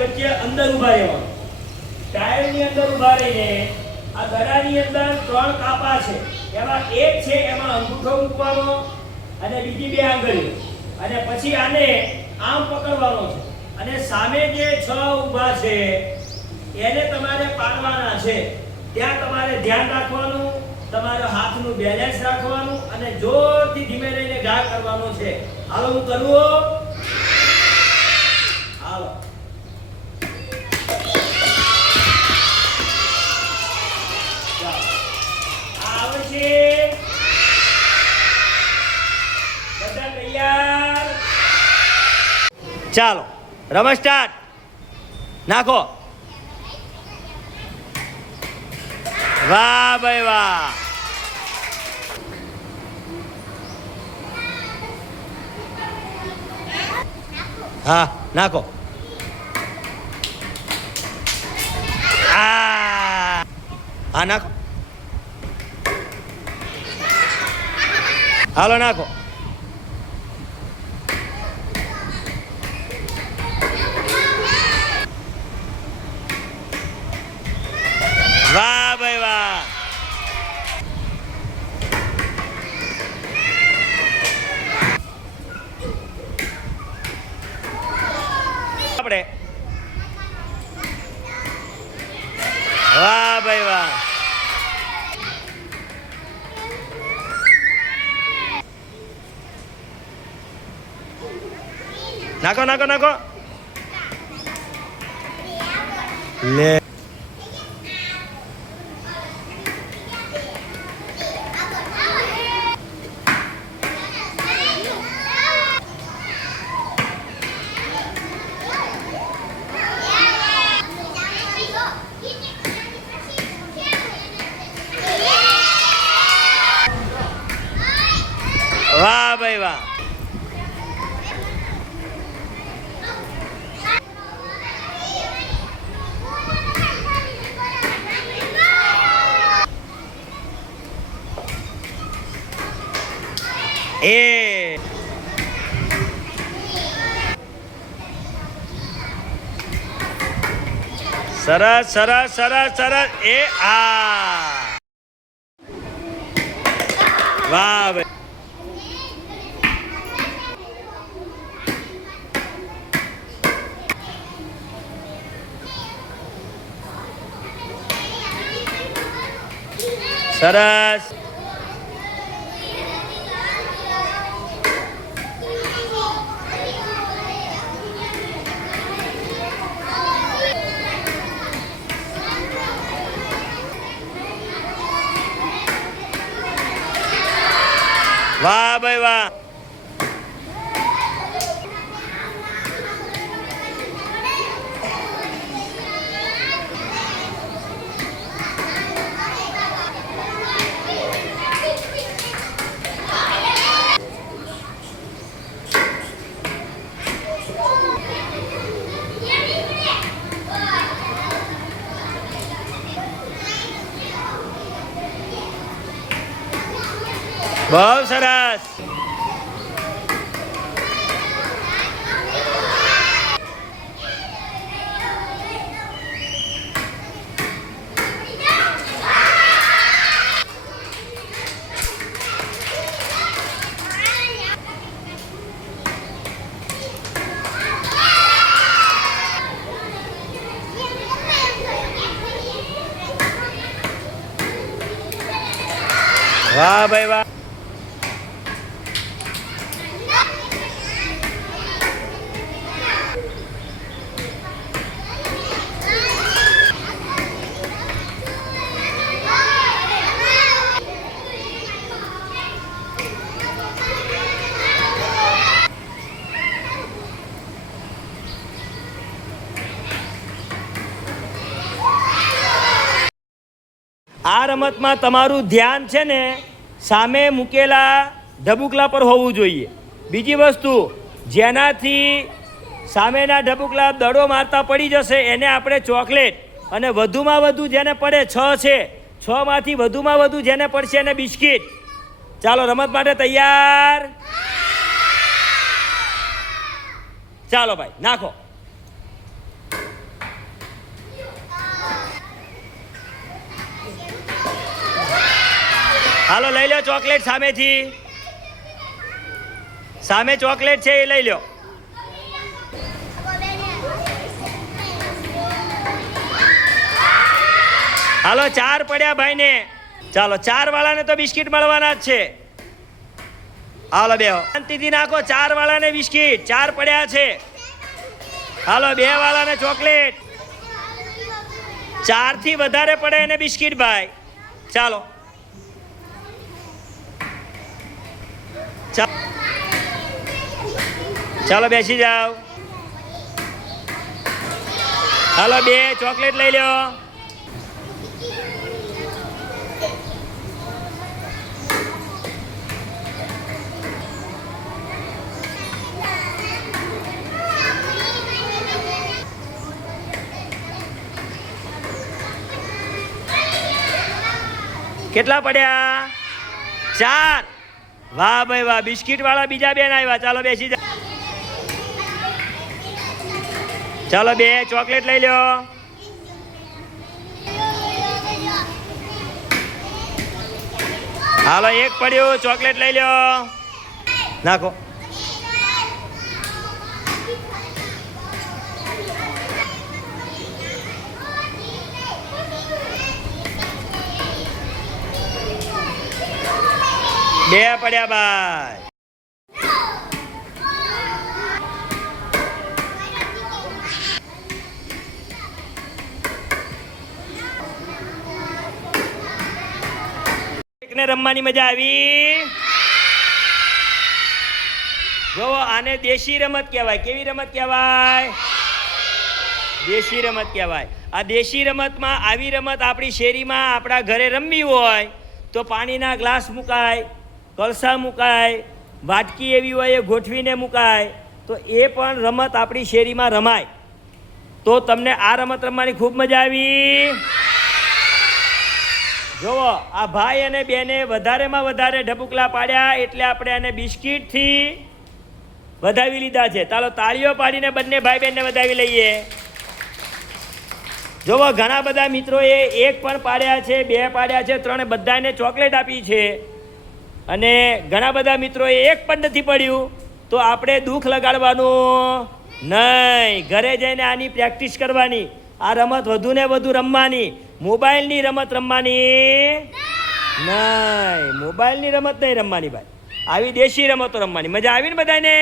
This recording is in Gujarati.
વચ્ચે અંદર ઊભા રહેવાનું. ટાયરની અંદર ઊભા રહીને આ દડાની અંદર 3 કાપા છે. એમાં એક છે એમાં અંગૂઠો મૂકવાનો અને બીજી 2 આંગળીઓ, અને પછી આને આમ પકડવાનો છે અને સામે જે 6 ઊભા છે એને તમારે પાડવાના છે. ત્યાં તમારે ધ્યાન રાખવાનું, તમારા હાથનું બેલેન્સ રાખવાનું અને જોરથી ધીમે રહીને ઘા કરવાનો છે. હાલો હું કરું. હાલો આવશે. બધા તૈયાર? ચાલો રમત સ્ટાર્ટ. નાખો. વાહ ભાઈ વાહ. હા નાખો. હા નાખો. હાલો નાખો. વાહ ભાઈ વાહ. આપણે વાહ ભાઈ વાહ. નાખો નાખો નાખો. લે વાહ ભાઈ વાહ. એ સરસ સરસ સરસ સરસ. એ આ વાહ ભાઈ. સરસ. વાહ ભાઈ વાહ. બહુ સરસ. વાહ ભાઈ વાહ. આ રમતમાં તમારું ધ્યાન છે ને સામે મૂકેલા ઢબુકલા પર હોવું જોઈએ. બીજી વસ્તુ, જેનાથી સામેના ઢબુકલા દડો મારતા પડી જશે એને આપણે ચોકલેટ, અને વધુમાં વધુ જેને પડે 6 છે, 6માંથી વધુમાં વધુ જેને પડશે એને બિસ્કિટ. ચાલો રમત માટે તૈયાર? ચાલો ભાઈ નાખો. હાલો લઈ લો ચોકલેટ સામેથી. સામે ચોકલેટ છે એ લઈ લો. હાલો 4 પડ્યા ભાઈને. ચાલો 4 વાળાને તો બિસ્કિટ મળવાના જ છે. હાલો બેહો શાંતિથી નાખો. 4 વાળાને બિસ્કિટ 4 પડ્યા છે. હાલો 2 વાળાને ચોકલેટ. 4 થી વધારે પડે એને બિસ્કિટ ભાઈ. ચાલો ચાલો બેસી જાઓ. હાલો 2 ચોકલેટ લઈ લો. કેટલા પડ્યા? 4. વાહ ભાઈ વાહ. બિસ્કિટ વાળા બીજા બેન આવ્યા. ચાલો બેસી જાઓ. ચાલો 2 ચોકલેટ લઈ લો. હાલો 1 પડ્યું. ચોકલેટ લઈ લો. નાખો. બે પડ્યા ભાઈ. એકને રમવાની મજા આવી. જો આને દેશી રમત કહેવાય. કેવી રમત કહેવાય? દેશી રમત કહેવાય. આ દેશી રમતમાં આવી રમત આપણી શેરીમાં આપણા ઘરે રમવી હોય તો પાણીના ગ્લાસ મુકાય, કળસા મુકાય, વાટકી એવી હોય એ ગોઠવીને મુકાય. તો એ પણ રમત આપણી શેરીમાં રમાય. તો તમને આ રમત રમવાની ખૂબ મજા આવી. જુઓ આ ભાઈ અને બેને વધારેમાં વધારે ઢબુકલા પાડ્યા એટલે આપણે આને બિસ્કિટથી વધાવી લીધા છે. ચાલો તાળીઓ પાડીને બંને ભાઈ બહેનને વધાવી લઈએ. જુઓ ઘણા બધા મિત્રોએ 1 પણ પાડ્યા છે, 2 પાડ્યા છે, 3 બધાને ચોકલેટ આપી છે. અને ઘણા બધા મિત્રોએ 1 પણ નથી પડ્યું. તો આપણે દુઃખ લગાડવાનું નહીં. ઘરે જઈને આની પ્રેક્ટિસ કરવાની. આ રમત વધુ ને વધુ રમવાની. મોબાઈલની રમત રમવાની નહીં. મોબાઈલની રમત નહીં રમવાની ભાઈ. આવી દેશી રમતો રમવાની. મજા આવી ને બધાને?